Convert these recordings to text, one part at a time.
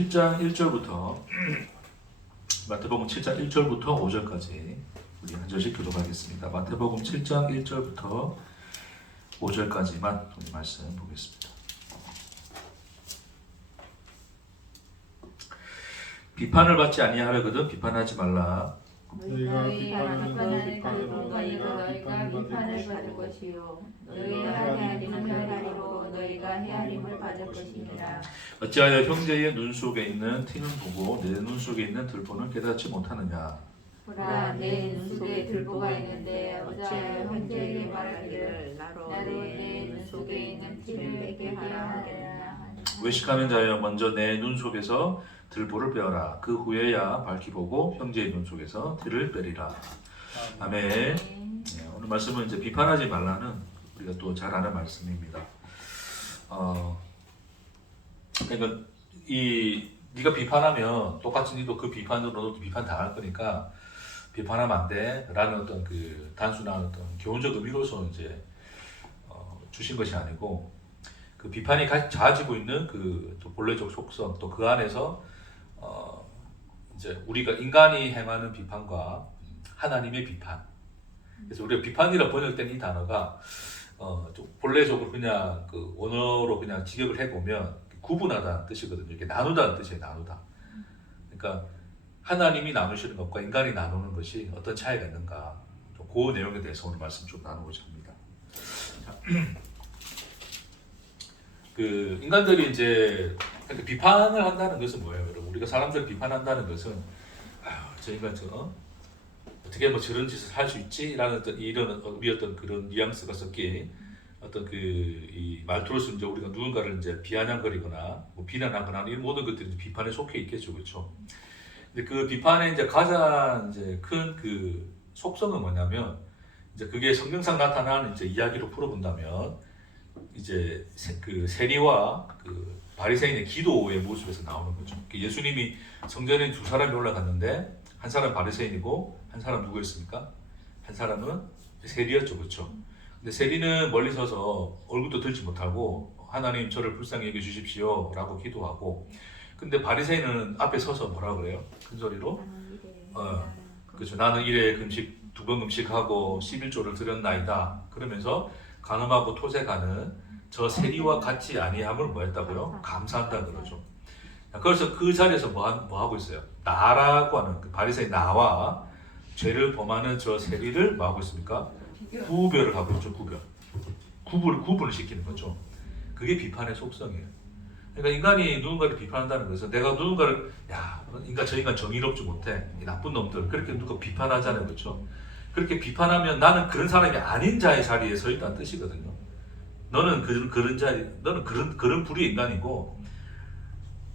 7장 1절부터 마태복음 7장 1절부터 5절까지 우리 한 절씩 교독하겠습니다. 마태복음 7장 1절부터 5절까지만 우리 말씀 보겠습니다. 비판을 받지 아니하려거든 비판하지 말라. 너희가 비판하는 그 비판으로 너희가 비판을 받을 것이요 너희가 헤아림을 헤아리고 너희가 헤아림을 받을 것이니라. 어찌하여 형제의 눈 속에 있는 티는 보고 내 눈 속에 있는 들보는 깨닫지 못하느냐. 보라 내 눈 속에 들보가 있는데 어찌하여 형제에게 말하기를 나로 내 눈 속에 있는 티를 빼게 하라 하겠느냐. 외식하는 자여 먼저 내 눈 속에서 들보를 빼어라. 그 후에야 밝히 보고 형제의 눈 속에서 티를 빼리라. 아멘. 네, 오늘 말씀은 이제 비판하지 말라는 우리가 또 잘 아는 말씀입니다. 그러니까 네가 비판하면 똑같이 니도 그 비판으로 비판 당할 거니까 비판하면 안 돼라는 어떤 그 단순한 어떤 교훈적 의미로서 이제 주신 것이 아니고 그 비판이 가지고 있는 그 또 본래적 속성 또 그 안에서 이제 우리가 인간이 행하는 비판과 하나님의 비판. 그래서 우리가 비판이라 번역된 이 단어가 좀 본래적으로 그냥 그 원어로 그냥 직역을 해보면 구분하다는 뜻이거든요. 이렇게 나누다는 뜻이에요. 나누다. 그러니까 하나님이 나누시는 것과 인간이 나누는 것이 어떤 차이가 있는가. 그 내용에 대해서 오늘 말씀 좀 나누고자 합니다. 그 인간들이 이제 그러니까 비판을 한다는 것은 뭐예요, 여러분? 우리가 사람들 비판한다는 것은 저 인간 어떻게 뭐 저런 짓을 할 수 있지라는 어떤 이런 우리 어떤 그런 뉘앙스가 섞인 어떤 그 이 말투로서 이제 우리가 누군가를 이제 비아냥거리거나 뭐 비난하거나 이런 모든 것들이 이제 비판에 속해 있겠죠, 그렇죠? 근데 그 비판의 이제 가장 이제 큰 그 속성은 뭐냐면 이제 그게 성경상 나타나는 이제 이야기로 풀어본다면 이제 그 세리와 그 바리새인의 기도의 모습에서 나오는 거죠. 예수님이 성전에 두 사람이 올라갔는데 한 사람 바리새인이고 한 사람 누구였습니까? 한 사람은 세리였죠, 그렇죠? 근데 세리는 멀리 서서 얼굴도 들지 못하고 하나님 저를 불쌍히 여겨 주십시오라고 기도하고, 근데 바리새인은 앞에 서서 뭐라 그래요? 큰 소리로 그렇죠. 나는 일에 금식 2번 금식하고 11조를 드렸나이다. 그러면서 간음하고 토색하는 저 세리와 같이 아니함을 뭐 했다고요? 감사한다 그러죠. 그래서 그 자리에서 뭐 하고 있어요? 나라고 하는 그 바리새인 나와 죄를 범하는 저 세리를 뭐 하고 있습니까? 구별을 하고 있죠. 구분을 시키는 거죠. 그게 비판의 속성이에요. 그러니까 인간이 누군가를 비판한다는 것은 내가 누군가를 저 인간 정의롭지 못해 이 나쁜 놈들 그렇게 누가 비판하잖아요, 그렇죠? 그렇게 비판하면 나는 그런 사람이 아닌 자의 자리에 서 있다는 뜻이거든요. 너는 그런 자리, 너는 그런 부류의 인간이고,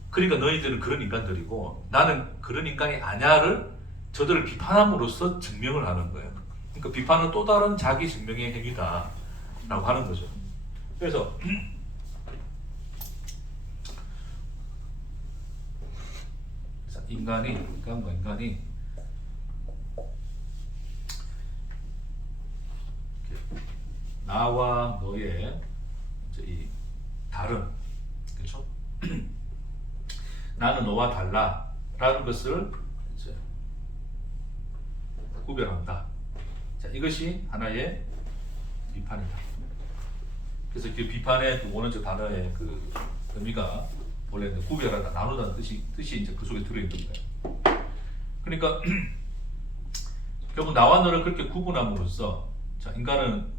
그러니까 너희들은 그런 인간들이고, 나는 그런 인간이 아냐를 저들을 비판함으로써 증명을 하는 거예요. 그러니까 비판은 또 다른 자기 증명의 행위다라고 하는 거죠. 그래서 인간이 나와 너의 이 다름, 그렇죠? 나는 너와 달라라는 것을 이제 구별한다. 자, 이것이 하나의 비판이다. 그래서 그 비판의 그 원어적 단어의 그 의미가 원래 구별하다, 나누다는 뜻이 이제 그 속에 들어있는 거예요. 그러니까 결국 나와 너를 그렇게 구분함으로써 자, 인간은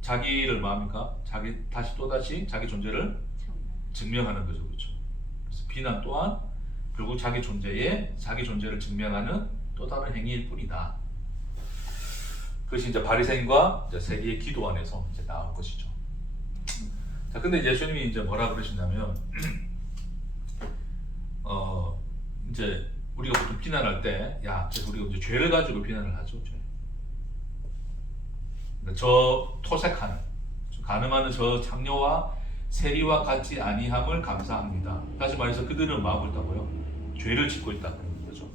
자기를 뭐합니까? 또다시 자기 존재를 증명하는 거죠, 그렇죠? 그래서 비난 또한 결국 자기 존재를 증명하는 또 다른 행위일 뿐이다. 그것이 이제 바리새인과 이제 세리의 기도 안에서 이제 나온 것이죠. 자, 근데 예수님이 이제 뭐라 그러시냐면, 이제 우리가 보통 비난할 때, 우리가 이제 죄를 가지고 비난을 하죠, 죄. 저 토색하는, 간음하는 저 장녀와 세리와 같이 아니함을 감사합니다. 다시 말해서 그들은 뭐 하고 있다고요? 죄를 짓고 있다는 거죠.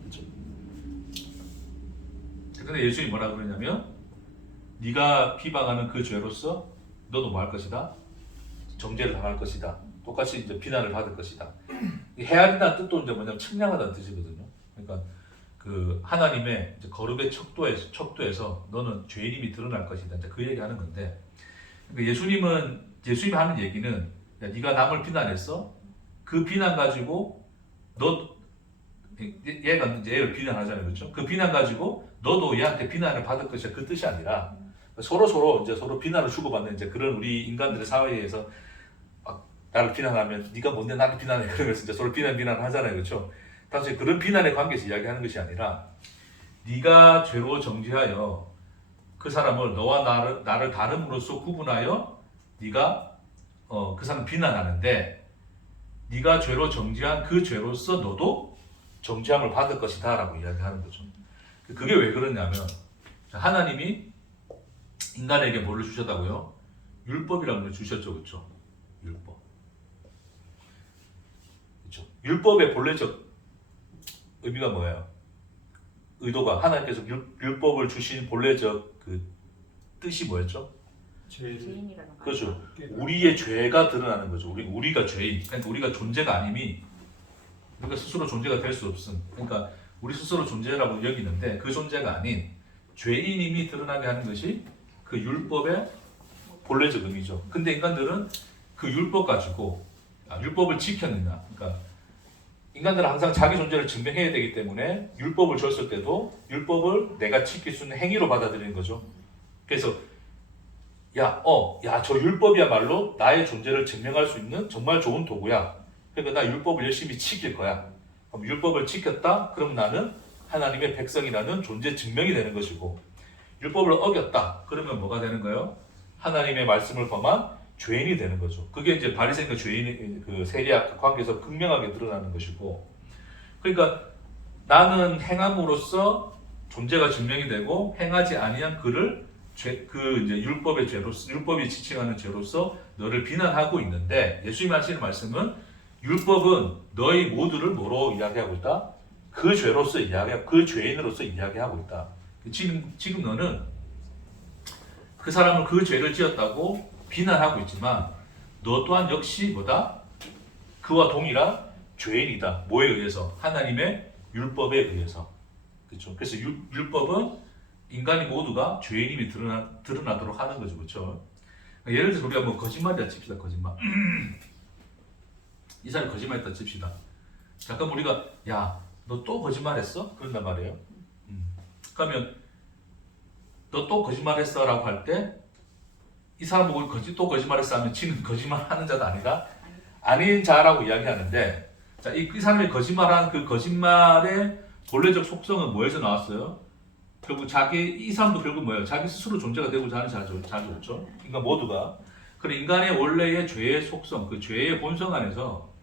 그렇죠? 그런데 예수님이 뭐라 그러냐면, 네가 비방하는 그 죄로서 너도 뭐 할 것이다? 정죄를 당할 것이다. 똑같이 이제 비난을 받을 것이다. 헤아린다는 뜻도 이제 뭐냐면 측량하다는 뜻이거든요. 그러니까 그 하나님의 이제 거룩의 척도에서 너는 죄인임이 드러날 것이다. 이제 그 얘기하는 건데, 그러니까 예수님이 하는 얘기는 야, 네가 남을 비난했어. 그 비난 가지고 얘가 이제 얘를 비난하잖아요, 그렇죠? 그 비난 가지고 너도 얘한테 비난을 받을 것이야. 그 뜻이 아니라 서로 이제 서로 비난을 주고받는 이제 그런 우리 인간들의 사회에서 막 나를 비난하면 네가 뭔데 나를 비난해 그러면서 이제 서로 비난하잖아요, 그렇죠? 사실 그런 비난의 관계에서 이야기하는 것이 아니라 네가 죄로 정죄하여 그 사람을 너와 나를 다름으로써 구분하여 네가 그 사람 비난하는데 네가 죄로 정죄한 그 죄로서 너도 정죄함을 받을 것이다 라고 이야기하는 거죠. 그게 왜 그러냐면 하나님이 인간에게 뭐를 주셨다고요? 율법이라는 걸 주셨죠, 그렇죠? 율법. 그렇죠? 율법의 본래적 의미가 뭐예요? 의도가 하나님께서 율법을 주신 본래적 그 뜻이 뭐였죠? 죄인이라는 거. 그렇죠. 우리의 죄가 드러나는 거죠. 우리가 죄인. 그러니까 우리가 존재가 아님이 우리가 스스로 존재가 될 수 없음. 그러니까 우리 스스로 존재라고 여기는데 그 존재가 아닌 죄인임이 드러나게 하는 것이 그 율법의 본래적 의미죠. 근데 인간들은 그 율법 가지고 율법을 지켰느냐. 그러니까 인간들은 항상 자기 존재를 증명해야 되기 때문에 율법을 줬을 때도 율법을 내가 지킬 수 있는 행위로 받아들이는 거죠. 그래서 저 율법이야말로 나의 존재를 증명할 수 있는 정말 좋은 도구야. 그러니까 나 율법을 열심히 지킬 거야. 그럼 율법을 지켰다? 그럼 나는 하나님의 백성이라는 존재 증명이 되는 것이고, 율법을 어겼다. 그러면 뭐가 되는 거예요? 하나님의 말씀을 범한 죄인이 되는 거죠. 그게 이제 바리새인과 죄인의 그 세리학 관계에서 극명하게 드러나는 것이고, 그러니까 나는 행함으로써 존재가 증명이 되고 행하지 아니한 그를 이제 율법의 죄로서 율법이 지칭하는 죄로서 너를 비난하고 있는데 예수님이 하시는 말씀은 율법은 너희 모두를 뭐로 이야기하고 있다? 그 죄로서 그 죄인으로서 이야기하고 있다. 지금 너는 그 사람을 그 죄를 지었다고 비난하고 있지만 너 또한 역시 뭐다? 그와 동일한 죄인이다. 뭐에 의해서? 하나님의 율법에 의해서. 그렇죠? 그래서 율법은 인간이 모두가 죄인임이 드러나도록 하는 거죠. 그렇죠? 예를 들어서 우리가 뭐 거짓말이다 칩시다. 거짓말. 이 사람이 거짓말했다 칩시다. 잠깐 우리가 야, 너 또 거짓말했어? 그런단 말이에요. 그러면 너 또 거짓말했어? 라고 할 때 이 사람 보고 또 거짓말했어 하면 지금 거짓말하는 자도 아니다? 아닌 자라고 이야기하는데 자, 이 사람이 거짓말한 그 거짓말의 본래적 속성은 뭐에서 나왔어요? 결국 이 사람도 결국 뭐예요? 자기 스스로 존재가 되고자 하는 자죠. 그렇죠? 그러니까 모두가. 그런 인간의 원래의 죄의 속성, 그 죄의 본성 안에서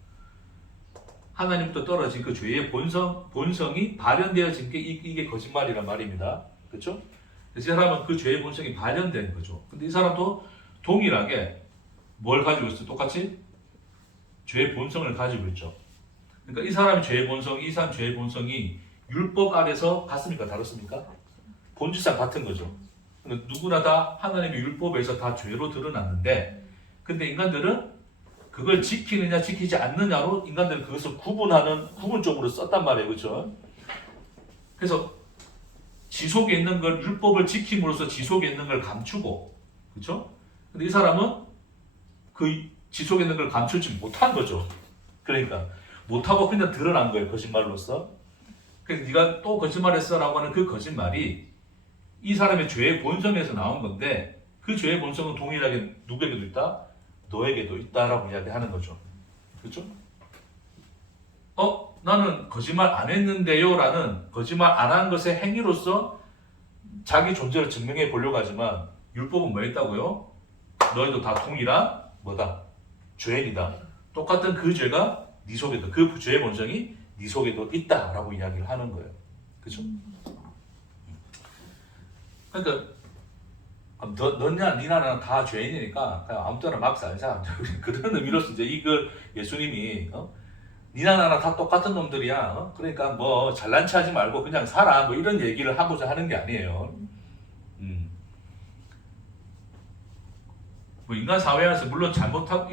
하나님부터 떨어진 그 죄의 본성이 발현되어진 게 이게 거짓말이란 말입니다. 그렇죠? 그래서 이 사람은 그 죄의 본성이 발현된 거죠. 근데 이 사람도 동일하게 뭘 가지고 있어요? 똑같이 죄의 본성을 가지고 있죠. 그러니까 이 사람의 죄의 본성이 율법 아래서 같습니까? 다릅니까? 본질상 같은 거죠. 그러니까 누구나 다 하나님의 율법에서 다 죄로 드러났는데 근데 인간들은 그걸 지키느냐 지키지 않느냐로 인간들은 그것을 구분적으로 썼단 말이에요. 그렇죠? 그래서 지속에 있는 걸 율법을 지킴으로써 지속에 있는 걸 감추고 그렇죠? 근데 이 사람은 그 지속에 있는 걸 감추지 못한 거죠. 그러니까 못하고 그냥 드러난 거예요. 거짓말로써. 그래서 네가 또 거짓말했어 라고 하는 그 거짓말이 이 사람의 죄의 본성에서 나온 건데 그 죄의 본성은 동일하게 누구에게도 있다? 너에게도 있다라고 이야기하는 거죠. 그렇죠? 나는 거짓말 안 했는데요 라는 거짓말 안 한 것의 행위로서 자기 존재를 증명해 보려고 하지만 율법은 뭐 했다고요? 너희도 다 동일한 뭐다? 죄인이다. 똑같은 그 죄가 네 속에도 그 죄의 본성이 네 속에도 있다라고 이야기를 하는 거예요. 그렇죠? 그러니까 너냐 니나 나는 다 죄인이니까 그냥 아무 때나 막 살자. 그런 의미로서 이제 이걸 예수님이 니나 나나 다 똑같은 놈들이야. 그러니까 뭐 잘난 체하지 말고 그냥 살아. 뭐 이런 얘기를 하고자 하는 게 아니에요. 뭐 인간 사회 안에서 물론 잘못하고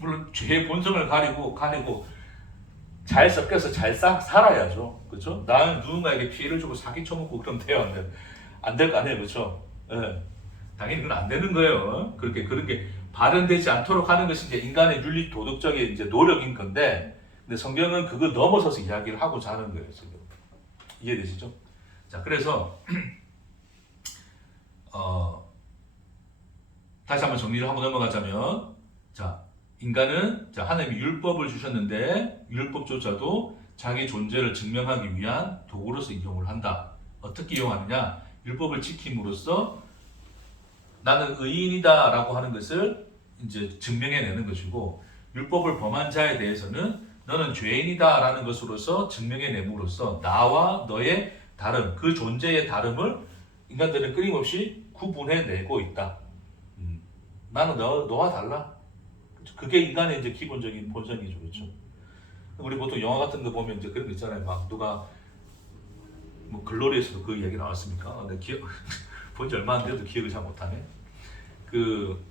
물론 죄의 본성을 가리고 잘 섞여서 잘 살아야죠. 그렇죠? 나는 누군가에게 피해를 주고 사기 쳐먹고 그러면 돼요, 안 돼? 안 될 거 아니에요, 그렇죠? 예. 당연히 그건 안 되는 거예요. 그렇게 그런 게 발현되지 않도록 하는 것이 이제 인간의 윤리 도덕적인 이제 노력인 건데, 근데 성경은 그걸 넘어서서 이야기를 하고자 하는 거예요, 지금. 이해되시죠? 자, 그래서 다시 한번 정리를 하고 넘어가자면, 자, 인간은 자, 하나님이 율법을 주셨는데 율법조차도 자기 존재를 증명하기 위한 도구로서 이용을 한다. 어떻게 이용하느냐? 율법을 지킴으로써 나는 의인이다라고 하는 것을 이제 증명해내는 것이고, 율법을 범한 자에 대해서는 너는 죄인이다라는 것으로서 증명해냄으로써 나와 너의 다름, 그 존재의 다름을 인간들은 끊임없이 구분해내고 있다. 나는 너와 달라. 그게 인간의 이제 기본적인 본성이죠, 그렇죠? 우리 보통 영화 같은 거 보면 이제 그런 거 있잖아요. 막 누가 뭐 글로리에서도 그 얘기 나왔습니까? 근데 본지 얼마 안 돼도 기억을 잘 못하네. 그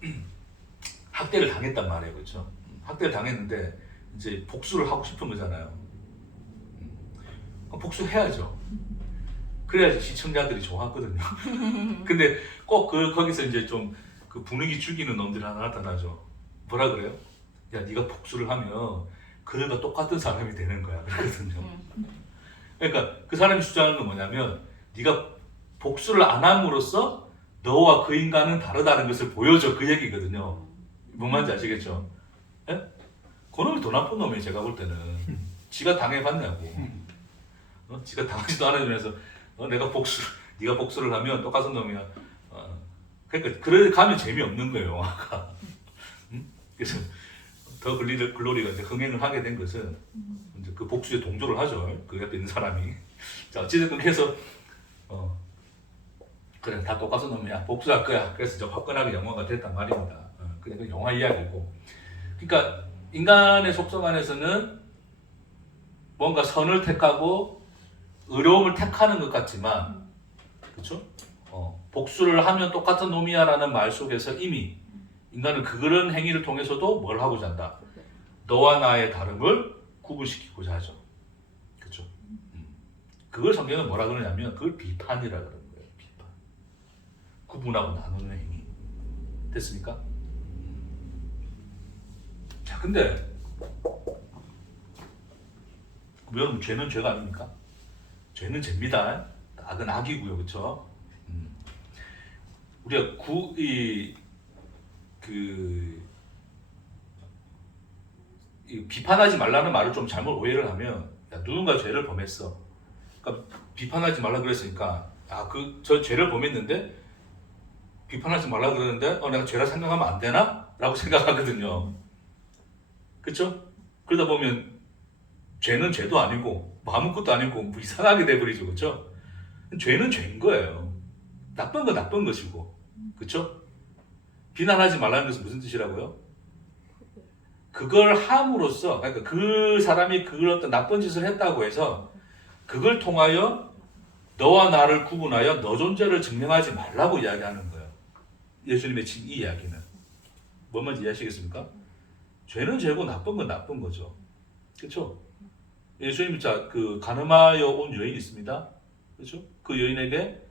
학대를 당했단 말이에요, 그렇죠? 학대를 당했는데 이제 복수를 하고 싶은 거잖아요. 그럼 복수해야죠. 그래야지 시청자들이 좋아하거든요. 근데 꼭 거기서 이제 좀 그 분위기 죽이는 놈들이 하나 나타나죠. 뭐라 그래요? 야, 네가 복수를 하면 그들과 똑같은 사람이 되는 거야. 그러거든요. 그러니까 그 사람이 주장하는 건 뭐냐면, 네가 복수를 안 함으로써 너와 그 인간은 다르다는 것을 보여줘, 그 얘기거든요. 뭔 말인지 아시겠죠? 예? 그놈이 더 나쁜 놈이에요, 제가 볼 때는. 지가 당해봤냐고. 지가 당하지도 않으면서 네가 복수를 하면 똑같은 놈이야. 그러니까 그래 가면 재미없는 거예요, 영화가. 그래서 더 글로리가 이제 흥행을 하게 된 것은 이제 그 복수에 동조를 하죠. 그 옆에 있는 사람이. 자, 어찌됐든 그래서 그래, 다 똑같은 놈이야, 복수할 거야. 그래서 저 화끈하게 영화가 됐단 말입니다. 그냥 그 영화 이야기고. 그러니까 인간의 속성 안에서는 뭔가 선을 택하고 의로움을 택하는 것 같지만, 그렇죠? 복수를 하면 똑같은 놈이야라는 말 속에서 이미 인간은 그런 행위를 통해서도 뭘 하고자 한다? 너와 나의 다름을 구분시키고자 하죠. 그렇죠? 그걸 성경은 뭐라 그러냐면 그걸 비판이라 그러는 거예요. 비판. 구분하고 나누는 행위. 됐습니까? 자, 근데 여러분, 죄는 죄가 아닙니까? 죄는 죄입니다. 악은 악이고요, 그렇죠? 우리가 비판하지 말라는 말을 좀 잘못 오해를 하면, 야, 누군가 죄를 범했어. 그러니까 비판하지 말라 그랬으니까, 저 죄를 범했는데 비판하지 말라 그러는데 내가 죄라 생각하면 안 되나? 라고 생각하거든요. 그렇죠? 그러다 보면 죄는 죄도 아니고 뭐 아무것도 아니고 뭐 이상하게 돼버리죠, 그렇죠? 죄는 죄인 거예요. 나쁜 건 나쁜 것이고, 그렇죠? 비난하지 말라는 것은 무슨 뜻이라고요? 그걸 함으로써, 그러니까 그 사람이 그걸 어떤 나쁜 짓을 했다고 해서 그걸 통하여 너와 나를 구분하여 너 존재를 증명하지 말라고 이야기하는 거예요. 예수님의 이 이야기는 뭔 말인지 이해하시겠습니까? 죄는 죄고 나쁜 건 나쁜 거죠. 그렇죠? 예수님이 그 가늠하여 온 여인이 있습니다. 그렇죠? 그 여인에게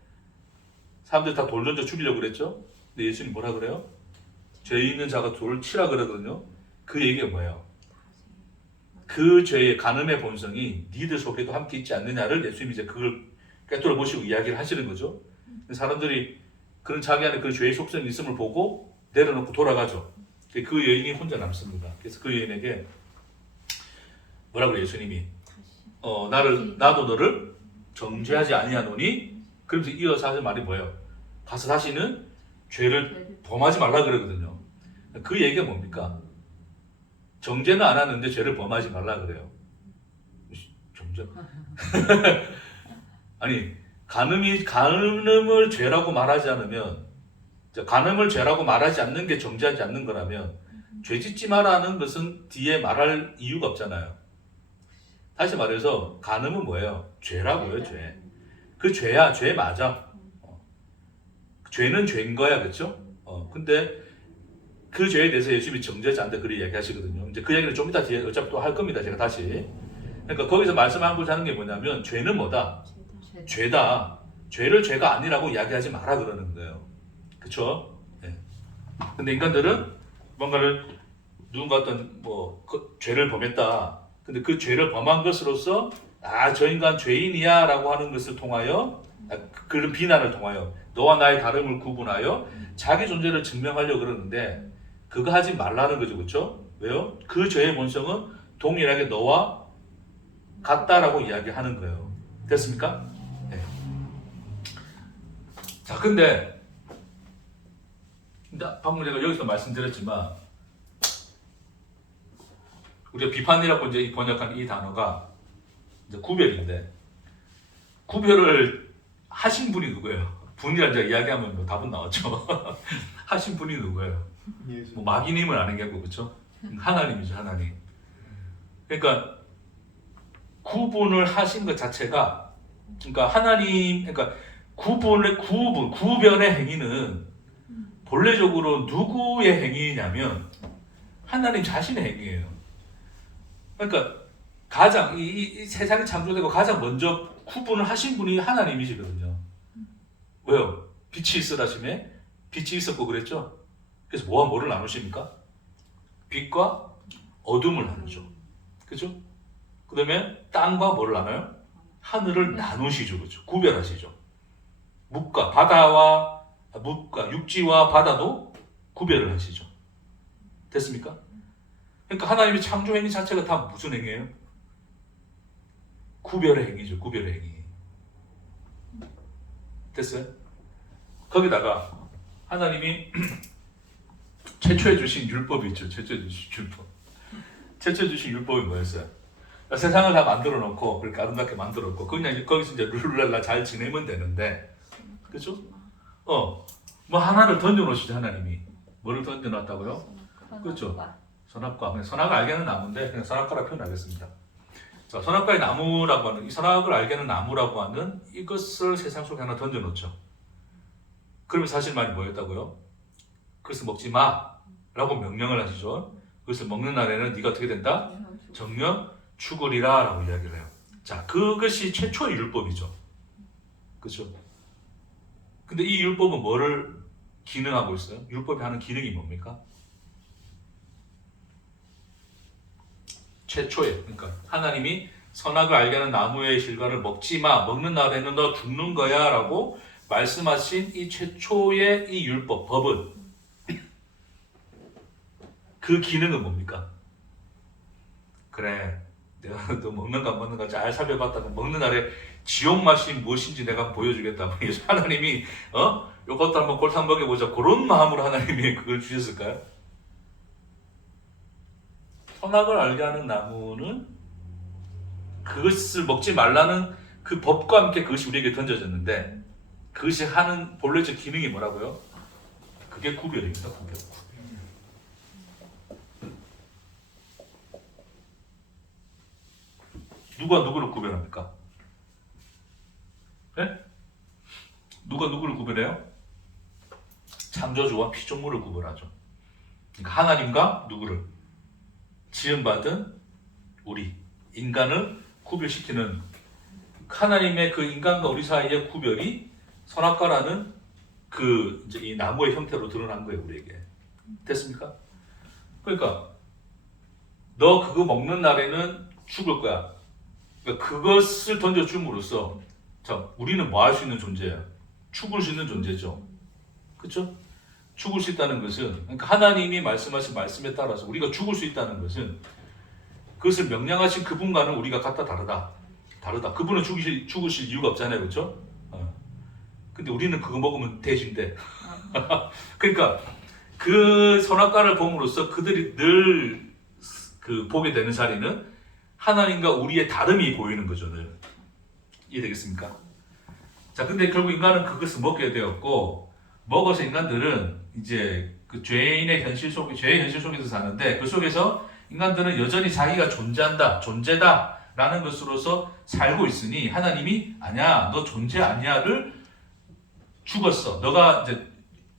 사람들이 다 돌 던져 죽이려고 그랬죠? 근데 예수님 뭐라 그래요? 죄 있는 자가 돌을 치라 그러거든요. 그 얘기가 뭐예요? 그 죄의 간음의 본성이 니들 속에도 함께 있지 않느냐를 예수님이 이제 그걸 꿰뚫어 보시고 이야기를 하시는 거죠. 사람들이 그런 자기 안에 그 죄의 속성이 있음을 보고 내려놓고 돌아가죠. 그 여인이 혼자 남습니다. 그래서 그 여인에게 뭐라고 그래요, 예수님이? 나도 너를 정죄하지 아니하노니. 그러면서 이어서 하는 말이 뭐예요? 가서 다시는 죄를 범하지 말라 그러거든요. 그 얘기가 뭡니까? 정죄는 안 하는데 죄를 범하지 말라 그래요. 정죄? 아니, 간음을 죄라고 말하지 않으면, 간음을 죄라고 말하지 않는 게 정죄하지 않는 거라면 죄 짓지 마라는 것은 뒤에 말할 이유가 없잖아요. 다시 말해서 간음은 뭐예요? 죄라고요, 죄. 그 죄야, 죄 맞아. 죄는 죄인 거야, 그렇죠? 근데 그 죄에 대해서 예수님이 정죄하지 않는다, 그렇게 얘기하시거든요. 이제 그 얘기는 좀 이따 뒤에 어차피 또 할 겁니다, 제가 다시. 그러니까 거기서 말씀하고자 하는 게 뭐냐면 죄는 뭐다? 죄다. 죄를 죄가 아니라고 이야기하지 마라 그러는 거예요. 그렇죠? 네. 근데 인간들은 뭔가를 누군가 어떤 그 죄를 범했다. 근데 그 죄를 범한 것으로서 저 인간 죄인이야라고 하는 것을 통하여 그런 비난을 통하여 너와 나의 다름을 구분하여 자기 존재를 증명하려고 그러는데 그거 하지 말라는 거죠. 그렇죠? 왜요? 그 죄의 본성은 동일하게 너와 같다라고 이야기하는 거예요. 됐습니까? 네. 자, 근데 방금 제가 여기서 말씀드렸지만 우리가 비판이라고 이제 번역한 이 단어가 이제 구별인데 구별을 하신 분이 누구예요? 분이라 이제 이야기하면 뭐 답은 나왔죠. 하신 분이 누구예요? 뭐 마귀님은 아는 게 아니고 그렇죠? 하나님이죠, 하나님. 그러니까 구분을 하신 것 자체가 그러니까 하나님 그러니까 구별의 행위는 본래적으로 누구의 행위냐면 하나님 자신의 행위예요. 그러니까 가장 이 세상이 창조되고 가장 먼저 구분을 하신 분이 하나님이시거든요. 왜요? 빛이 있으라심에 빛이 있었고 그랬죠. 그래서 뭐와 뭐를 나누십니까? 빛과 어둠을 나누죠. 그죠? 그 다음에 땅과 뭐를 나눠요? 하늘을 나누시죠. 그죠? 구별하시죠. 묵과 육지와 바다도 구별을 하시죠. 됐습니까? 그러니까 하나님의 창조 행위 자체가 다 무슨 행위예요? 구별의 행위죠. 구별의 행위. 됐어요? 거기다가 하나님이 최초에 주신 율법이 있죠. 최초에 주신 율법. 최초에 주신 율법이 뭐였어요? 그러니까 세상을 다 만들어 놓고 그렇게 아름답게 만들어 놓고 그냥 거기서 이제 룰랄라 잘 지내면 되는데, 그렇죠? 뭐 하나를 던져 놓으시죠. 하나님이 뭐를 던져 놨다고요? 그렇죠? 선악과. 그냥 선악을 알게 하는 나무인데 그냥 선악과라 표현하겠습니다. 자, 선악과의 나무라고 하는 이 선악을 알게 하는 나무라고 하는 이것을 세상 속에 하나 던져 놓죠. 그러면 사실 말이 뭐였다고요? 그것을 먹지 마라고 명령을 하시죠. 그것을 먹는 날에는 네가 어떻게 된다? 정령 죽으리라 라고 이야기를 해요. 자, 그것이 최초의 율법이죠. 그렇죠? 근데 이 율법은 뭐를 기능하고 있어요? 율법이 하는 기능이 뭡니까? 최초에, 그러니까 하나님이 선악을 알게 하는 나무의 실과를 먹지 마, 먹는 날에는 너 죽는 거야 라고 말씀하신 이 최초의 이 율법, 법은 그 기능은 뭡니까? 그래, 내가 너 먹는 거 안 먹는 거 잘 살펴봤다가 먹는 날에 지옥 맛이 무엇인지 내가 보여주겠다. 그래서 하나님이 이것도 한번 골탕 먹여보자. 그런 마음으로 하나님이 그걸 주셨을까요? 선악을 알게 하는 나무는 그것을 먹지 말라는 그 법과 함께 그것이 우리에게 던져졌는데 그것이 하는 본래적 기능이 뭐라고요? 그게 구별입니다. 구별. 누가 누구를 구별합니까? 네? 누가 누구를 구별해요? 창조주와 피조물을 구별하죠. 그러니까 하나님과 누구를? 지음받은 우리 인간을 구별시키는 하나님의 그 인간과 우리 사이의 구별이 선악과라는 그 이제 이 나무의 형태로 드러난 거예요, 우리에게. 됐습니까? 그러니까 너 그거 먹는 날에는 죽을 거야. 그러니까 그것을 던져줌으로써 자, 우리는 뭐 할 수 있는 존재야? 죽을 수 있는 존재죠. 그렇죠? 죽을 수 있다는 것은 그러니까 하나님이 말씀하신 말씀에 따라서 우리가 죽을 수 있다는 것은 그것을 명령하신 그분과는 우리가 같다 다르다. 그분은 죽으실 이유가 없잖아요. 그렇죠? 근데 우리는 그거 먹으면 돼진대. 그러니까 그 선악과를 봄으로써 그들이 늘 그 보게 되는 자리는 하나님과 우리의 다름이 보이는 거죠. 늘. 이해되겠습니까? 자, 근데 결국 인간은 그것을 먹게 되었고 먹어서 인간들은 이제 그 죄의 현실 속에서 사는데 그 속에서 인간들은 여전히 자기가 존재다라는 것으로서 살고 있으니 하나님이 아니야, 너 존재 아니야를 죽었어. 너가 이제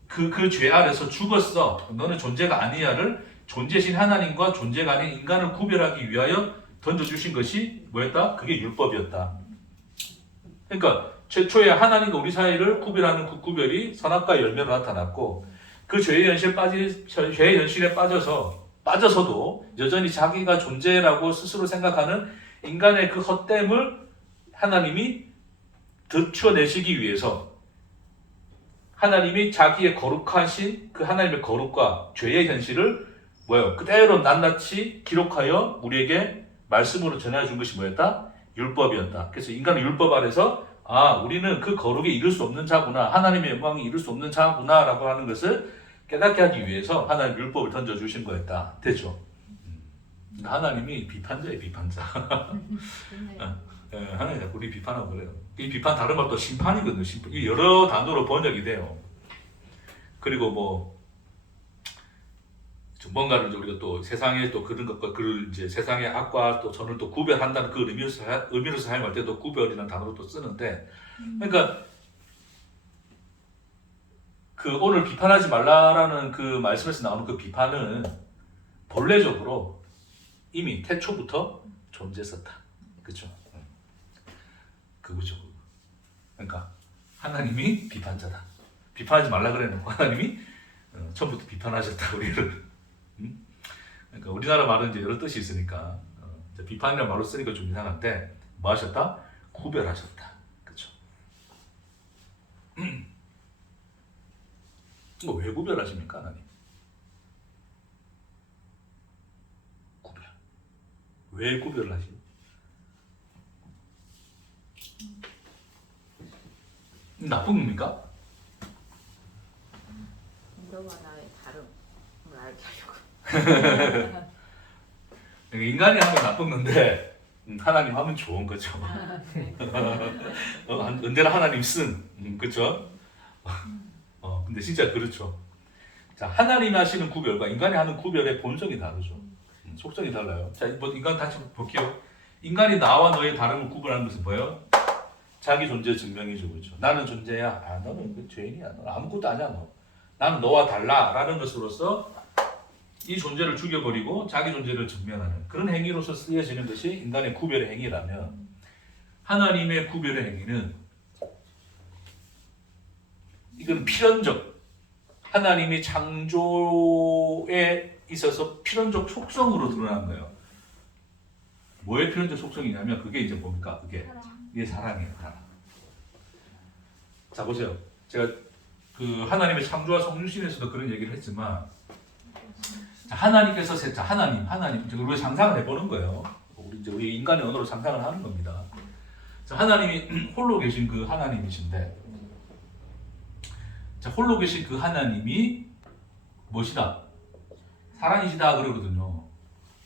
그 죄 아래서 죽었어. 너는 존재가 아니야를 존재신 하나님과 존재가 아닌 인간을 구별하기 위하여 던져주신 것이 뭐였다? 그게 율법이었다. 그러니까 최초에 하나님과 우리 사이를 구별하는 그 구별이 선악과 열매로 나타났고 그 죄의 현실에 빠져서도 여전히 자기가 존재라고 스스로 생각하는 인간의 그 헛됨을 하나님이 들춰내시기 위해서 하나님이 자기의 거룩하신 그 하나님의 거룩과 죄의 현실을 그대로 낱낱이 기록하여 우리에게 말씀으로 전해준 것이 뭐였다? 율법이었다. 그래서 인간은 율법 아래서 우리는 그 거룩에 이를 수 없는 자구나, 하나님의 영광에 이를 수 없는 자구나 라고 하는 것을 깨닫게 하기 위해서 하나님 율법을 던져주신 거였다. 됐죠? 하나님이 비판자예요, 비판자. 하나님 우리 비판하고 그래요. 이 비판 다른 말도 심판이거든요. 심판. 이 여러 단어로 번역이 돼요. 그리고 뭔가를 우리가 또 세상에 또 그런 것과 이제 세상의 악과 또 선을 또 구별한다는 그 의미로서 사용할 때도 구별이라는 단어를 또 쓰는데, 그러니까 그 오늘 비판하지 말라라는 그 말씀에서 나오는 그 비판은 본래적으로 이미 태초부터 존재했었다. 그렇죠? 그거죠. 그러니까 하나님이 비판자다. 비판하지 말라 그래놓고 하나님이 처음부터 비판하셨다 우리를. 그러니까 우리나라 말은 이제 여러 뜻이 있으니까 비판이라는 말로 쓰니까 좀 이상한데 뭐 하셨다? 구별하셨다. 그렇죠? 왜 구별하십니까 하나님? 구별. 왜 구별을 하십니까? 나쁜 겁니까? 너와 나의 다름을 알게 하려고. 인간이 하면 나쁜 건데 하나님 하면 좋은 거죠. 언제나 하나님 쓴, 그렇죠? 근데 진짜 그렇죠. 자, 하나님이 하시는 구별과 인간이 하는 구별의 본성이 다르죠. 속성이 달라요. 자, 인간 다시 볼게요. 인간이 나와 너의 다름을 구별하는 것은 뭐예요? 자기 존재 증명이죠, 그렇죠? 나는 존재야. 너는 그 죄인이야. 너 아무것도 아니야, 너. 나는 너와 달라라는 것으로서 이 존재를 죽여버리고 자기 존재를 증명하는 그런 행위로서 쓰여지는 것이 인간의 구별의 행위라면, 하나님의 구별의 행위는 이건 필연적, 하나님이 창조에 있어서 필연적 속성으로 드러난 거예요. 뭐의 필연적 속성이냐면 그게 이제 뭡니까? 이게 사랑이에요, 사랑. 자, 보세요. 제가 그 하나님의 창조와 성육신에서도 그런 얘기를 했지만, 하나님께서 하나님 우리가 상상을 해보는 거예요. 우리 인간의 언어로 상상을 하는 겁니다. 자, 하나님이 홀로 계신 그 하나님이신데, 자, 홀로 계신 그 하나님이 무엇이다? 사랑이시다 그러거든요.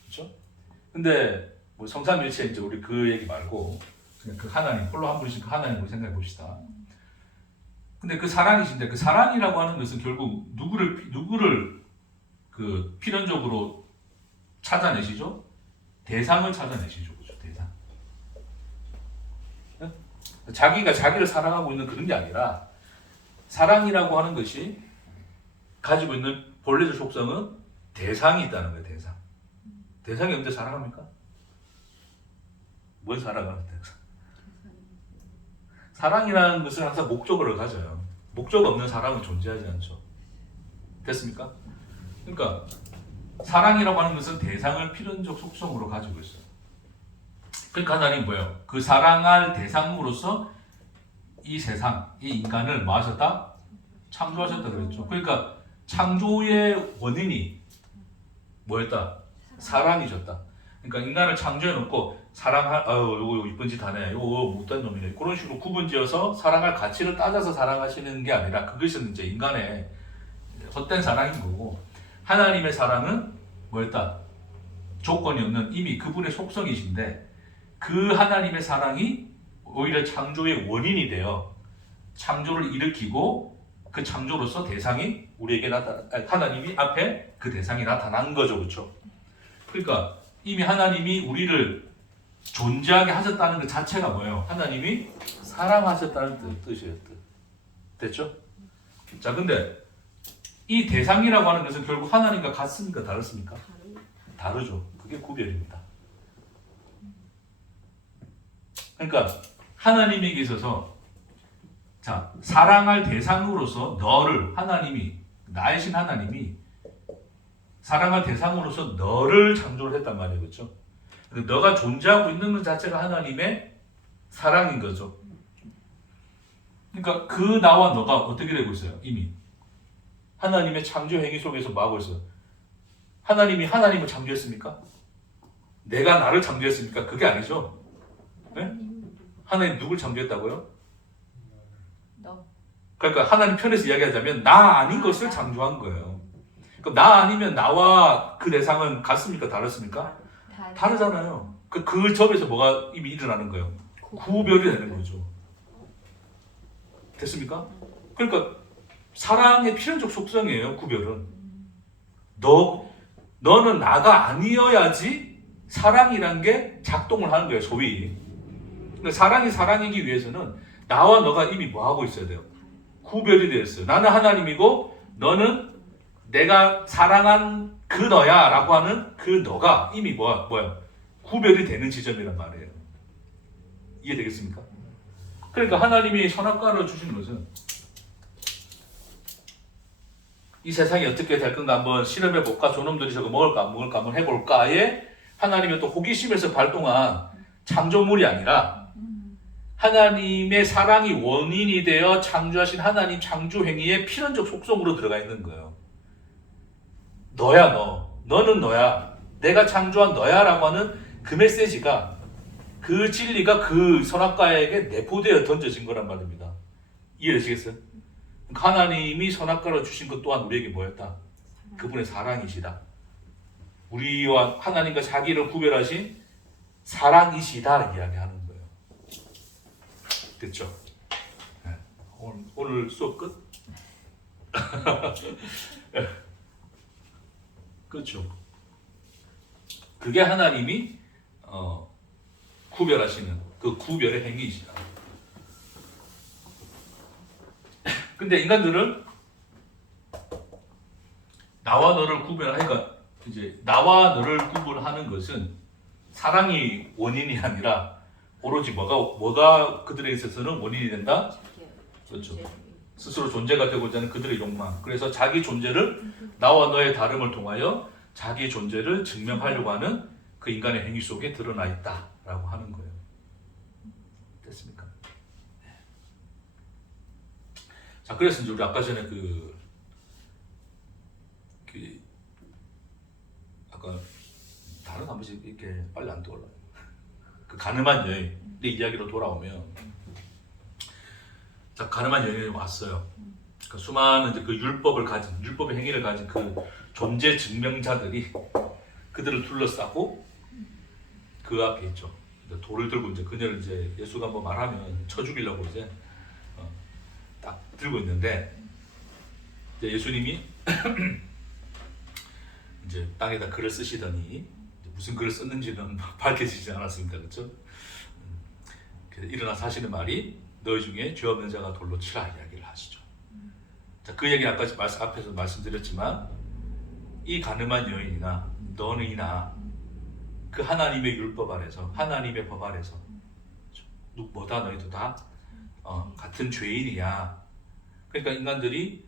그렇죠? 근데 성삼일체 이제 우리 그 얘기 말고 그냥 그 하나님, 홀로 한 분이신 그 하나님을 생각해 봅시다. 근데 그 사랑이신데, 그 사랑이라고 하는 것은 결국 누구를 그 필연적으로 찾아내시죠? 대상을 찾아내시죠. 그죠? 대상. 자기가 자기를 사랑하고 있는 그런 게 아니라, 사랑이라고 하는 것이 가지고 있는 본래적 속성은 대상이 있다는 거예요. 대상. 대상이 언제 사랑합니까? 뭘 사랑하는 대상? 사랑이라는 것은 항상 목적어를 가져요. 목적 없는 사랑은 존재하지 않죠. 됐습니까? 그러니까 사랑이라고 하는 것은 대상을 필연적 속성으로 가지고 있어요. 그러니까 하나님 뭐예요? 그 사랑할 대상으로서 이 세상, 이 인간을 뭐 하셨다? 창조하셨다 그랬죠. 그러니까 창조의 원인이 뭐였다? 사랑이셨다. 그러니까 인간을 창조해 놓고 요거 이쁜 짓 하네, 요거 못된 놈이네, 그런 식으로 구분지어서 사랑할 가치를 따져서 사랑하시는 게 아니라, 그것은 이제 인간의 헛된 사랑인 거고, 하나님의 사랑은 뭐였다? 조건이 없는 이미 그분의 속성이신데, 그 하나님의 사랑이 오히려 창조의 원인이 되어 창조를 일으키고, 그 창조로서 대상이 우리에게 하나님이 앞에 그 대상이 나타난 거죠. 그렇죠? 그러니까 이미 하나님이 우리를 존재하게 하셨다는 것 자체가 뭐예요? 하나님이 사랑하셨다는 뜻이에요. 됐죠? 자, 근데 이 대상이라고 하는 것은 결국 하나님과 같습니까? 다릅니까? 다르죠. 그게 구별입니다. 그러니까 하나님에게 있어서 자 사랑할 대상으로서 너를 하나님이 나이신 하나님이 사랑할 대상으로서 너를 창조를 했단 말이에요, 그렇죠? 너가 존재하고 있는 것 자체가 하나님의 사랑인 거죠. 그러니까 그 나와 너가 어떻게 되고 있어요? 이미 하나님의 창조 행위 속에서 뭐 하고 있어요? 하나님이 하나님을 창조했습니까? 내가 나를 창조했습니까? 그게 아니죠. 네? 하나님 누굴 창조했다고요? 너. 그러니까 하나님 편에서 이야기하자면 나 아닌 것을 창조한 거예요. 그럼 나 아니면 나와 그 대상은 같습니까? 다르습니까? 다르잖아요. 그 점에서 뭐가 이미 일어나는 거예요? 구별이 되는 거죠. 됐습니까? 그러니까 사랑의 필연적 속성이에요. 구별은. 너는 나가 아니어야지 사랑이란 게 작동을 하는 거예요. 소위. 그러니까 사랑이 사랑이기 위해서는 나와 너가 이미 뭐 하고 있어야 돼요? 구별이 되어 있어요. 나는 하나님이고 너는 내가 사랑한 그 너야 라고 하는 그 너가 이미 뭐야? 구별이 되는 지점이란 말이에요. 이해되겠습니까? 그러니까 하나님이 선악과를 주신 것은 이 세상이 어떻게 될 건가 한번 실험해볼까? 저놈들이 저거 먹을까 안 먹을까 한번 해볼까에 하나님의 또 호기심에서 발동한 창조물이 아니라 하나님의 사랑이 원인이 되어 창조하신 하나님 창조 행위의 필연적 속성으로 들어가 있는 거예요. 너야 너. 너는 너야. 내가 창조한 너야 라고 하는 그 메시지가 그 진리가 그 선악과에게 내포되어 던져진 거란 말입니다. 이해되시겠어요? 하나님이 선악과를 주신 것 또한 우리에게 뭐였다? 그분의 사랑이시다. 우리와 하나님과 자기를 구별하신 사랑이시다 이야기하는 거예요. 됐죠? 네. 오늘 수업 끝? 그렇죠. 그게 하나님이 구별하시는 그 구별의 행위이시다. 근데 인간들은 나와 너를 구별하니까 이제 나와 너를 구분하는 것은 사랑이 원인이 아니라 오로지 뭐가 그들에 있어서는 원인이 된다. 그렇죠. 스스로 존재가 되고자 하는 그들의 욕망. 그래서 자기 존재를 나와 너의 다름을 통하여 자기 존재를 증명하려고 하는 그 인간의 행위 속에 드러나 있다라고 하는 거예요. 됐습니까? 자, 그래서 이제 우리 아까 전에 아까 다른 한 번씩 이렇게 빨리 안 떠올라요. 그 가늠한 여인 내 이야기로 돌아오면, 자, 가늠한 여인이 왔어요. 그 수많은 이제 그 율법의 행위를 가진 그 존재 증명자들이 그들을 둘러싸고 그 앞에 있죠. 돌을 들고 이제 그녀를 이제 예수가 뭐 말하면 쳐 죽이려고 이제 딱 들고 있는데, 이제 예수님이 이제 땅에다 글을 쓰시더니 무슨 글을 썼는지는 밝혀지지 않았습니다. 그렇죠? 그래서 일어나서 하시는 말이 너희 중에 죄 없는 자가 돌로 치라 이야기를 하시죠. 자, 그 얘기 아까 앞에서 말씀드렸지만 이 가늠한 여인이나 너희나 그 하나님의 율법 아래서 하나님의 법 아래서 뭐다 너희도 다 같은 죄인이야. 그러니까 인간들이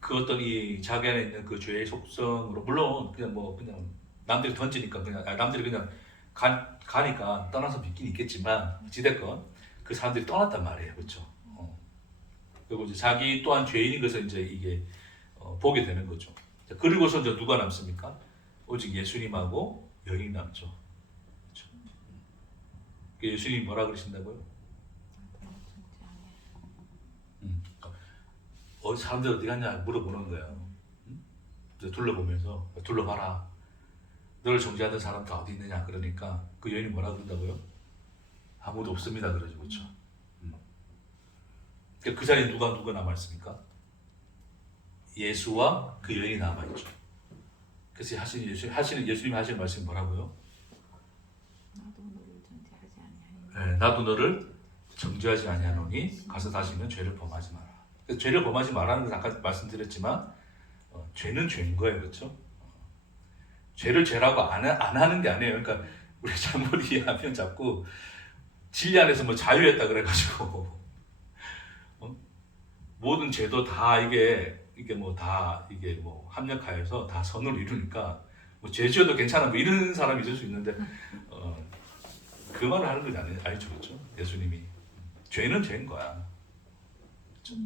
그 어떤 이 자기 안에 있는 그 죄의 속성으로, 물론 그냥 남들이 던지니까 남들이 그냥 가니까 떠나서 믿긴 있겠지만 어찌됐건 그 사람들이 떠났단 말이에요, 그렇죠? 그리고 이제 자기 또한 죄인인 것을 이제 이게 보게 되는 거죠. 자, 그리고서 이제 누가 남습니까? 오직 예수님하고 여인이 남죠. 그렇죠? 예수님이 뭐라 그러신다고요? 사람들 어디 갔냐 물어보는 거예요. 둘러보면서 둘러봐라. 너를 정죄하던 사람 다 어디 있느냐 그러니까 그 여인이 뭐라 그런다고요? 아무도 없습니다 그러죠, 그렇죠? 그 자리에 누가 남아있습니까? 예수와 그 여인이 남아있죠. 그래서 예수님이 하시는 말씀이 뭐라고요? 나도 너를 정죄하지 아니하노니 가서 다시는 죄를 범하지 마라. 죄를 범하지 말라는 건 아까 말씀드렸지만 죄는 죄인 거예요, 그렇죠? 죄를 죄라고 안 하는 게 아니에요. 그러니까 우리 잘못 이해하면 자꾸 진리 안에서 뭐 자유했다 그래가지고 모든 죄도 다 이게 뭐 합력하여서 다 선을 이루니까 뭐 죄 지어도 괜찮아 뭐 이런 사람이 있을 수 있는데 그 말을 하는 거지 아니죠, 그렇죠? 예수님이 죄는 죄인 거야. 그렇죠?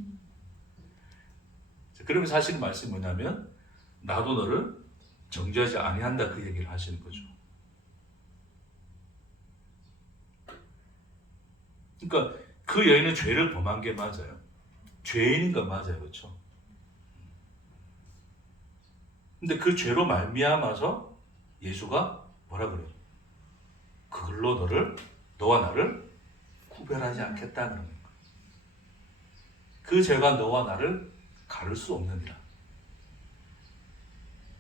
그러면서 하시는 말씀이 뭐냐면 나도 너를 정죄하지 아니한다 그 얘기를 하시는 거죠. 그러니까 그 여인은 죄를 범한 게 맞아요. 죄인인 건 맞아요, 그렇죠? 근데 그 죄로 말미암아서 예수가 뭐라 그래요? 그걸로 너와 나를 구별하지 않겠다 그러는 거예요. 그 죄가 너와 나를 가를 수 없느니라.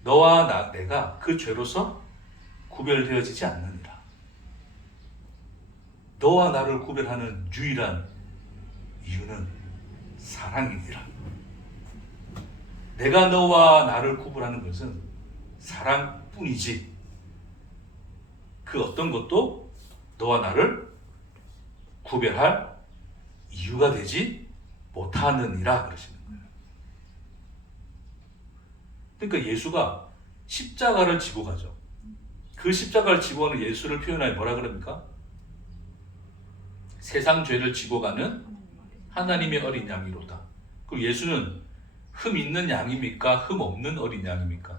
너와 내가 그 죄로서 구별되어지지 않느니라. 너와 나를 구별하는 유일한 이유는 사랑이니라. 내가 너와 나를 구분하는 것은 사랑뿐이지 그 어떤 것도 너와 나를 구별할 이유가 되지 못하느니라 그러시는 거예요. 그러니까 예수가 십자가를 지고 가죠. 그 십자가를 지고 가는 예수를 표현하여 뭐라 그럽니까? 세상 죄를 지고 가는 하나님의 어린 양이로다. 그럼 예수는 흠 있는 양입니까? 흠 없는 어린 양입니까?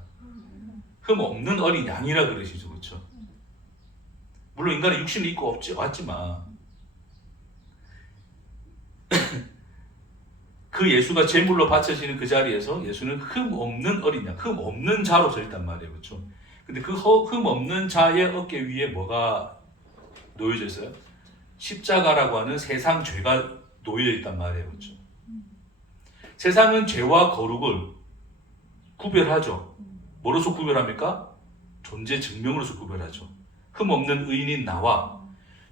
흠 없는 어린 양이라 그러시죠, 그렇죠? 물론 인간은 육신을 입고 왔지만 그 예수가 제물로 바쳐지는 그 자리에서 예수는 흠 없는 어린 양, 흠 없는 자로 서 있단 말이에요, 그렇죠? 근데 그 흠 없는 자의 어깨 위에 뭐가 놓여져 있어요? 십자가라고 하는 세상 죄가 놓여 있단 말이에요, 그렇죠? 세상은 죄와 거룩을 구별하죠. 뭐로서 구별합니까? 존재 증명으로서 구별하죠. 흠 없는 의인인 나와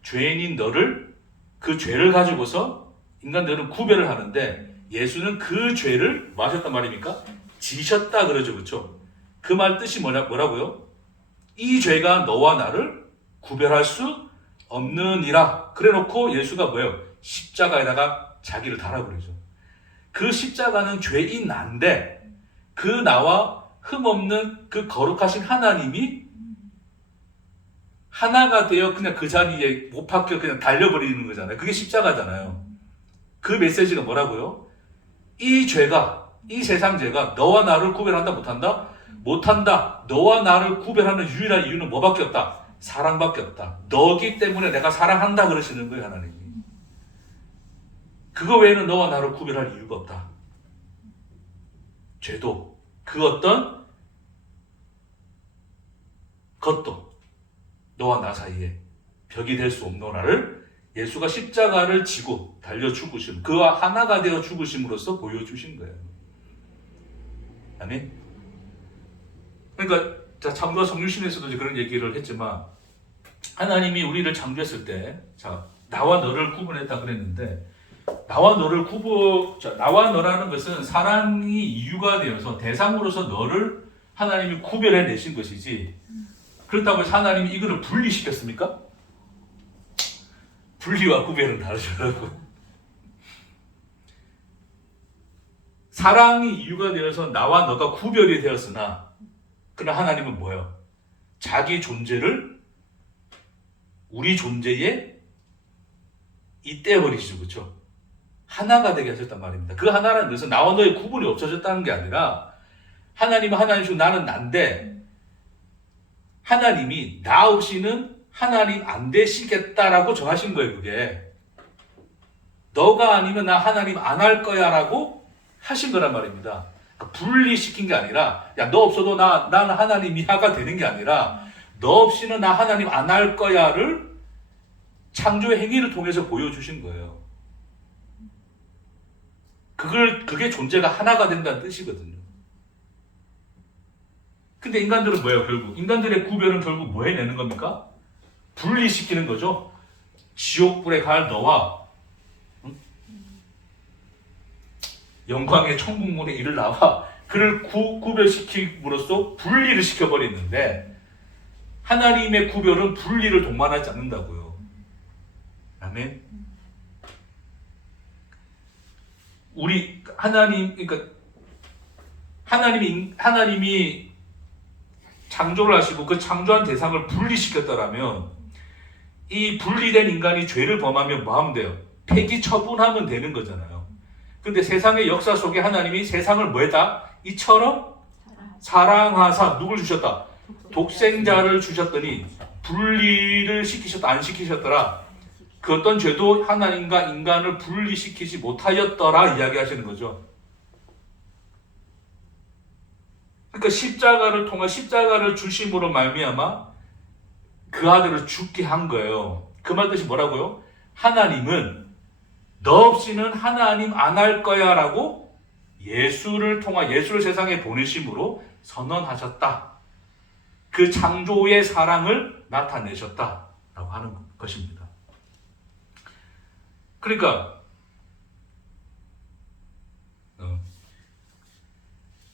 죄인인 너를 그 죄를 가지고서 인간들은 구별을 하는데 예수는 그 죄를 뭐 하셨단 말입니까? 지셨다 그러죠, 그렇죠? 그 말 뜻이 뭐라고요? 이 죄가 너와 나를 구별할 수 없느니라. 그래놓고 예수가 뭐예요? 십자가에다가 자기를 달아버리죠. 그 십자가는 죄인 난데 그 나와 흠없는 그 거룩하신 하나님이 하나가 되어 그냥 그 자리에 못 박혀 그냥 달려버리는 거잖아요. 그게 십자가잖아요. 그 메시지가 뭐라고요? 이 죄가, 이 세상 죄가 너와 나를 구별한다 못한다? 못한다. 너와 나를 구별하는 유일한 이유는 뭐밖에 없다? 사랑밖에 없다. 너기 때문에 내가 사랑한다 그러시는 거예요, 하나님이. 그거 외에는 너와 나를 구별할 이유가 없다. 죄도 그 어떤 것도 너와 나 사이에 벽이 될 수 없노라를 예수가 십자가를 지고 달려 죽으심, 그와 하나가 되어 죽으심으로써 보여주신 거예요. 아멘. 그러니까 참가 성육신에서도 그런 얘기를 했지만 하나님이 우리를 창조했을 때 나와 너를 구분했다 그랬는데 나와 너라는 것은 사랑이 이유가 되어서 대상으로서 너를 하나님이 구별해 내신 것이지 그렇다고 해서 하나님이 이거를 분리시켰습니까? 분리와 구별은 다르더라고. 사랑이 이유가 되어서 나와 너가 구별이 되었으나 그러나 하나님은 뭐예요? 자기 존재를 우리 존재에 잇대버리시죠, 그렇죠? 하나가 되게 하셨단 말입니다. 그 하나라는 것은 나와 너의 구분이 없어졌다는 게 아니라 하나님은 하나님이시고 나는 난데 하나님이 나 없이는 하나님 안 되시겠다라고 정하신 거예요, 그게. 너가 아니면 나 하나님 안 할 거야 라고 하신 거란 말입니다. 분리시킨 게 아니라 야, 너 없어도 나는 하나님 이하가 되는 게 아니라 너 없이는 나 하나님 안 할 거야를 창조의 행위를 통해서 보여주신 거예요. 그게 존재가 하나가 된다는 뜻이거든요. 근데 인간들은 뭐예요, 결국? 인간들의 구별은 결국 뭐 해내는 겁니까? 분리시키는 거죠. 지옥불에 갈 너와 영광의 천국문에 이를 나와 그를 구별시킴으로써 분리를 시켜버리는데 하나님의 구별은 분리를 동반하지 않는다고요. 아멘. 우리 하나님, 그러니까 하나님이 창조를 하시고 그 창조한 대상을 분리시켰더라면 이 분리된 인간이 죄를 범하면 뭐 하면 돼요? 폐기 처분하면 되는 거잖아요. 근데 세상의 역사 속에 하나님이 세상을 뭐했다? 이처럼 사랑하사 누굴 주셨다? 독생자를 주셨더니 분리를 시키셨다, 안 시키셨더라? 그 어떤 죄도 하나님과 인간을 분리시키지 못하였더라 이야기하시는 거죠. 그러니까 십자가를 통한 십자가를 주심으로 말미암아 그 아들을 죽게 한 거예요. 그 말 뜻이 뭐라고요? 하나님은 너 없이는 하나님 안 할 거야 라고 예수를 세상에 보내심으로 선언하셨다. 그 창조의 사랑을 나타내셨다라고 하는 것입니다. 그러니까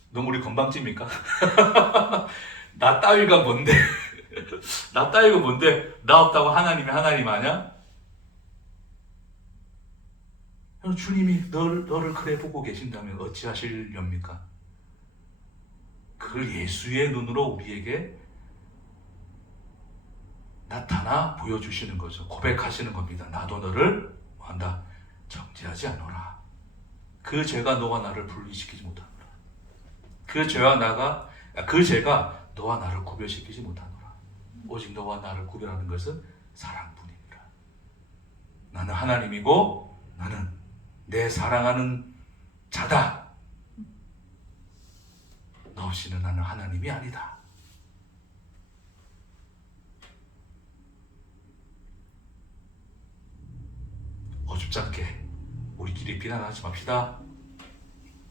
너무 우리 건방집니까? 나 따위가 뭔데? 나 따위가 뭔데? 나 없다고 하나님이 하나님 아냐? 주님이 너를 그래 보고 계신다면 어찌하시렵니까? 그걸 예수의 눈으로 우리에게 나타나 보여주시는 거죠. 고백하시는 겁니다. 나도 너를 뭐한다? 정죄하지 않노라. 그 죄가 너와 나를 분리시키지 못하노라. 그 죄가 너와 나를 구별시키지 못하노라. 오직 너와 나를 구별하는 것은 사랑뿐이니라. 나는 하나님이고 나는 내 사랑하는 자다. 너 없이는 나는 하나님이 아니다. 어줍지 않게 우리끼리 비난하지 맙시다.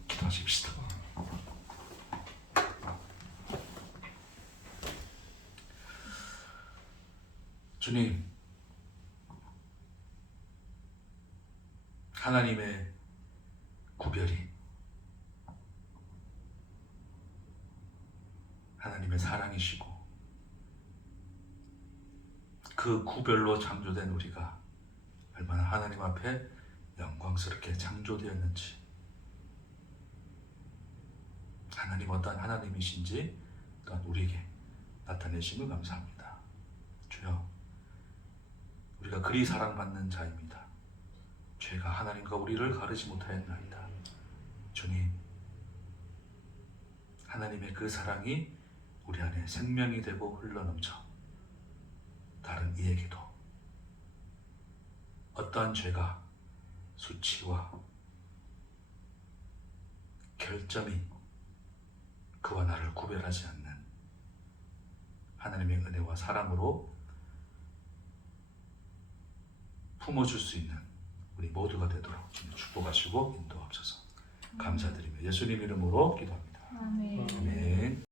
기도하십시다. 주님, 하나님의 구별이 하나님의 사랑이시고 그 구별로 창조된 우리가 얼마나 하나님 앞에 영광스럽게 창조되었는지, 하나님 어떠한 하나님이신지 또한 우리에게 나타내심을 감사합니다. 주여, 우리가 그리 사랑받는 자입니다. 죄가 하나님과 우리를 가르지 못하였나이다. 주님, 하나님의 그 사랑이 우리 안에 생명이 되고 흘러넘쳐 다른 이에게도 어떠한 죄가 수치와 결점이 그와 나를 구별하지 않는 하나님의 은혜와 사랑으로 품어줄 수 있는 우리 모두가 되도록 축복하시고 인도하옵소서. 감사드리며 예수님 이름으로 기도합니다. 아멘. 아멘.